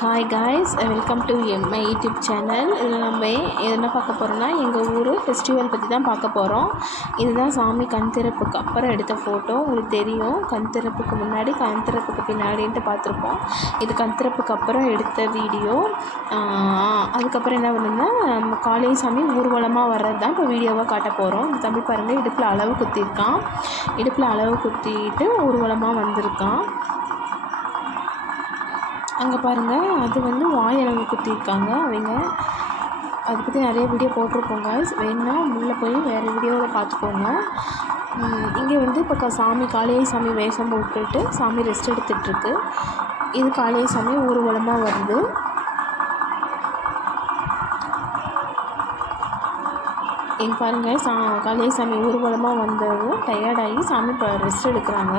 Hi guys, welcome to my YouTube channel. இதில் நம்ம என்ன பார்க்க போகிறோம்னா, எங்கள் ஊர் ஃபெஸ்டிவல் பற்றி தான் பார்க்க போகிறோம். இதுதான் சாமி கண் திறப்புக்கு அப்புறம் எடுத்த ஃபோட்டோ. உங்களுக்கு தெரியும், கண் திறப்புக்கு முன்னாடி கண் திறப்புக்கு பின்னாடின்ட்டு பார்த்துருப்போம். இது கண் திறப்புக்கு அப்புறம் எடுத்த வீடியோ. அதுக்கப்புறம் என்ன பண்ணுன்னா, நம்ம காளியை சாமி ஊர்வலமாக வர்றது தான் இப்போ வீடியோவாக காட்ட போகிறோம். இந்த தம்பி பாருங்கள், இடுப்பில் அளவு குத்திருக்கான். இடுப்பில் அளவு குத்திட்டு ஊர்வலமாக வந்திருக்கான். அங்கே பாருங்கள், அது வந்து வாயளவு குத்திருக்காங்க அவங்க. அதை பற்றி நிறைய வீடியோ போட்டிருக்கோங்க. வேணுன்னா உள்ளே போய் வேறு வீடியோவில் பார்த்துக்கோங்க. இங்கே வந்து இப்போ சாமி காளியை சாமி வேஷம் போட்டுட்டு சாமி ரெஸ்ட் எடுத்துகிட்ருக்கு. இது காளியை சாமி ஊர்வலமாக வருது. இங்கே பாருங்கள், காளியை சாமி ஊர்வலமாக வந்தது டயர்டாகி சாமி இப்போ ரெஸ்ட் எடுக்கிறாங்க.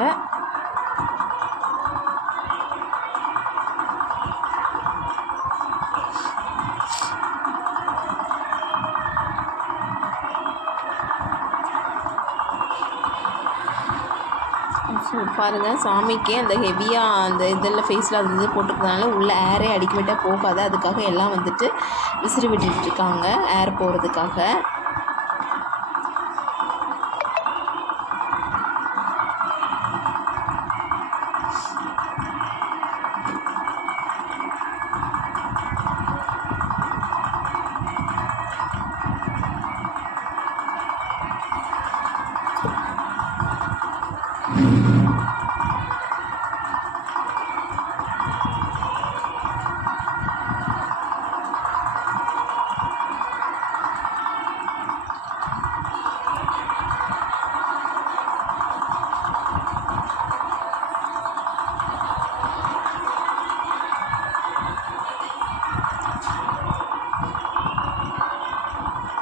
பாருங்கள், சாமிக்கு அந்த ஹெவியாக அந்த இதெல்லாம் ஃபேஸில் அது இது போட்டுக்கிறதுனால உள்ளே ஏரே அடிக்கவிட்டால் போகாது. அதுக்காக எல்லாம் வந்துட்டு விசிறி விட்டுட்ருக்காங்க ஏர் போகிறதுக்காக.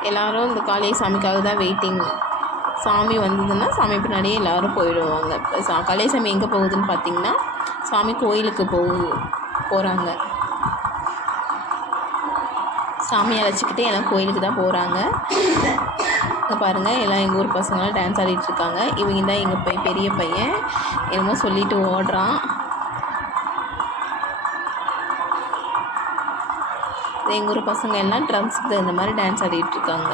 எல்லோரும் இந்த காளியை சாமிக்காக தான் வெயிட்டிங். சாமி வந்ததுன்னா சாமி பின்னாடியே எல்லோரும் போயிடுவாங்க. காளியை சாமி எங்கே போகுதுன்னு பார்த்திங்கன்னா, சாமி கோயிலுக்கு போகிறாங்க. சாமி அழைச்சிக்கிட்டே எல்லாம் கோயிலுக்கு தான் போகிறாங்க. இங்கே பாருங்கள், எல்லாம் எங்கள் ஊர் பசங்களாம் டான்ஸ் ஆடிட்டுருக்காங்க. இவங்க தான் எங்கள் பெரிய பையன் என்னமோ சொல்லிட்டு ஓடுறான். எங்கள் ஊர் பசங்க எல்லாம் ட்ரம்ஸுக்கு இந்த மாதிரி டான்ஸ் ஆடிட்டுருக்காங்க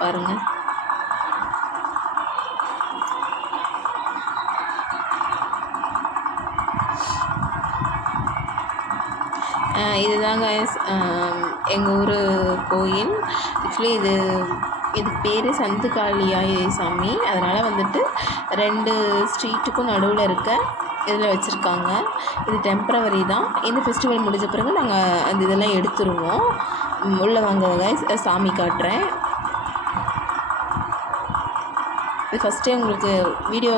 பாருங்கள். இதுதாங்க எங்கள் ஊர் கோயில். ஆக்சுவலி இதுக்கு பேர் சந்து காளியாய் சாமி. அதனால் வந்துட்டு 2 ஸ்ட்ரீட்டுக்கும் நடுவில் இருக்க இதில் வச்சுருக்காங்க. இது டெம்ப்ரவரி தான். இந்த ஃபெஸ்டிவல் முடிஞ்ச பிறகு நாங்கள் அந்த இதெல்லாம் எடுத்துருவோம். உள்ளே வாங்க சாமி காட்டுறேன். இது ஃபஸ்ட்டே உங்களுக்கு வீடியோ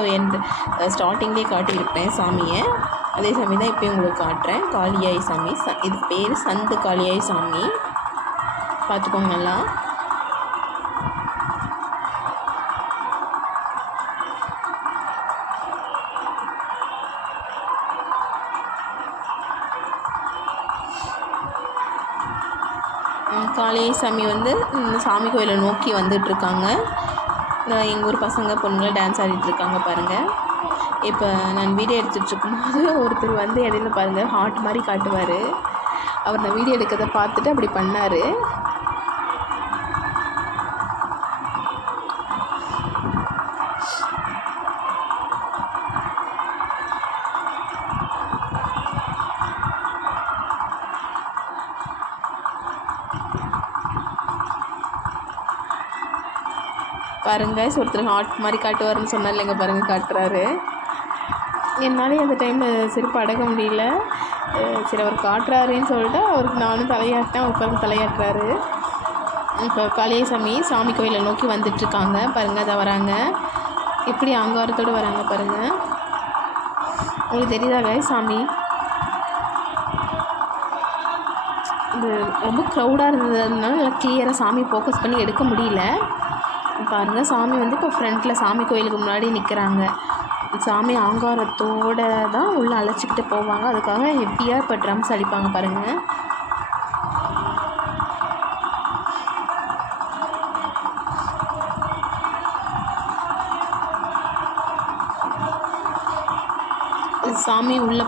ஸ்டார்டிங்லேயே காட்டியிருப்பேன் சாமியை. அதே சாமி தான் இப்போயும் உங்களுக்கு காட்டுறேன். காளியாய் சாமி. இது பேர் சந்து காளியாய் சாமி. பார்த்துக்கோங்க நல்லா. காளியை சாமி வந்து சாமி கோயிலை நோக்கி வந்துட்டுருக்காங்க. எங்கள் ஊர் பசங்க பொண்ணுங்களாம் டான்ஸ் ஆடிட்டுருக்காங்க பாருங்கள். இப்போ நான் வீடியோ எடுத்துகிட்ருக்கும்போது ஒருத்தர் வந்து இடையில பாருங்கள் ஹார்ட் மாதிரி காட்டுவார். அவர் நான் வீடியோ எடுக்கிறத பார்த்துட்டு அப்படி பண்ணார். பாருங்கள், ஒருத்தர் ஹார்ட் மாதிரி காட்டுவார்னு சொன்னார் இல்லைங்க, பாருங்கள் காட்டுறாரு. என்னாலே அந்த டைமில் சிரிப்பு அடக்க முடியல. சரி, அவர் காட்டுறாருன்னு சொல்லிட்டு அவருக்கு நானும் தலையாட்டினேன். அவர் பாருங்க தலையாட்டுறாரு. இப்போ காளியை சாமி கோயிலை நோக்கி வந்துட்டுருக்காங்க பாருங்கள். அதை வராங்க, எப்படி அங்காரத்தோடு வராங்க பாருங்கள். உங்களுக்கு தெரியுதா சாமி? இது ரொம்ப க்ரௌடாக இருந்ததுனால நல்லா கிளியராக சாமி ஃபோக்கஸ் பண்ணி எடுக்க முடியல. பாருங்கள், சாமி வந்து இப்போ ஃப்ரண்ட்டில் சாமி கோயிலுக்கு முன்னாடி நிற்கிறாங்க. சாமி ஆங்காரத்தோடு தான் உள்ளே அழைச்சிக்கிட்டு போவாங்க. அதுக்காக ஹெவியாக இப்போ ட்ரம்ஸ் அடிப்பாங்க பாருங்கள். சாமி உள்ளே